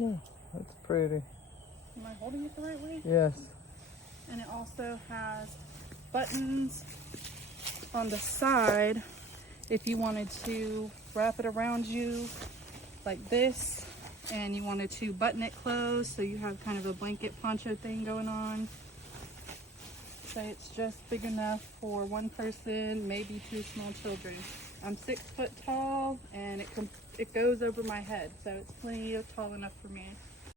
Yeah, that's pretty. Am I holding it the right way? Yes. And it also has buttons on the side if you wanted to wrap it around you like this, and you wanted to button it closed so you have kind of a blanket poncho thing going on. So it's just big enough for one person, maybe two small children. I'm 6 foot tall, and it goes over my head, so it's plenty tall enough for me.